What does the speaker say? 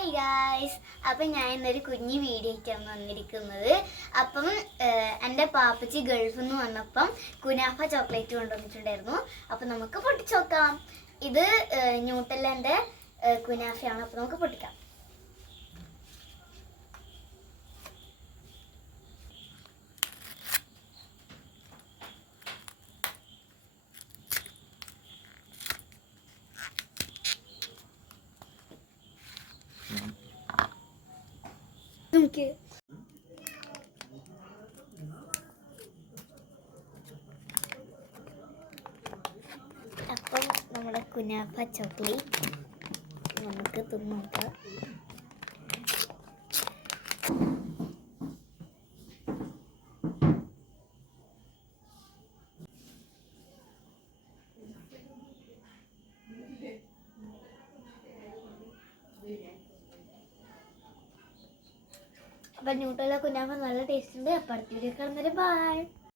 Hi guys, അപ്പം ഞാൻ ഇന്നൊരു കുഞ്ഞു വീഡിയോ ആയിട്ടാണ് വന്നിരിക്കുന്നത്. അപ്പം എൻ്റെ പാപ്പച്ചി ഗൾഫിൽ നിന്ന് വന്നപ്പം കുനാഫ ചോക്ലേറ്റ് കൊണ്ടുവന്നിട്ടുണ്ടായിരുന്നു. അപ്പം നമുക്ക് പൊട്ടിച്ച് നോക്കാം. ഇത് ന്യൂട്ടല്ലൻ്റെ കുനാഫയാണ്. അപ്പം നമുക്ക് പൊട്ടിക്കാം. അപ്പം നമ്മുടെ കുനാഫ ചോക്ലേറ്റ് നമുക്ക് തിന്നോക്കാം. അപ്പം ന്യൂട്ടല്ല കുനാഫ നല്ല ടേസ്റ്റ് ഉണ്ട്. അപ്പം അടുത്ത വീഡിയോ കാണുന്നവരെ ബൈ.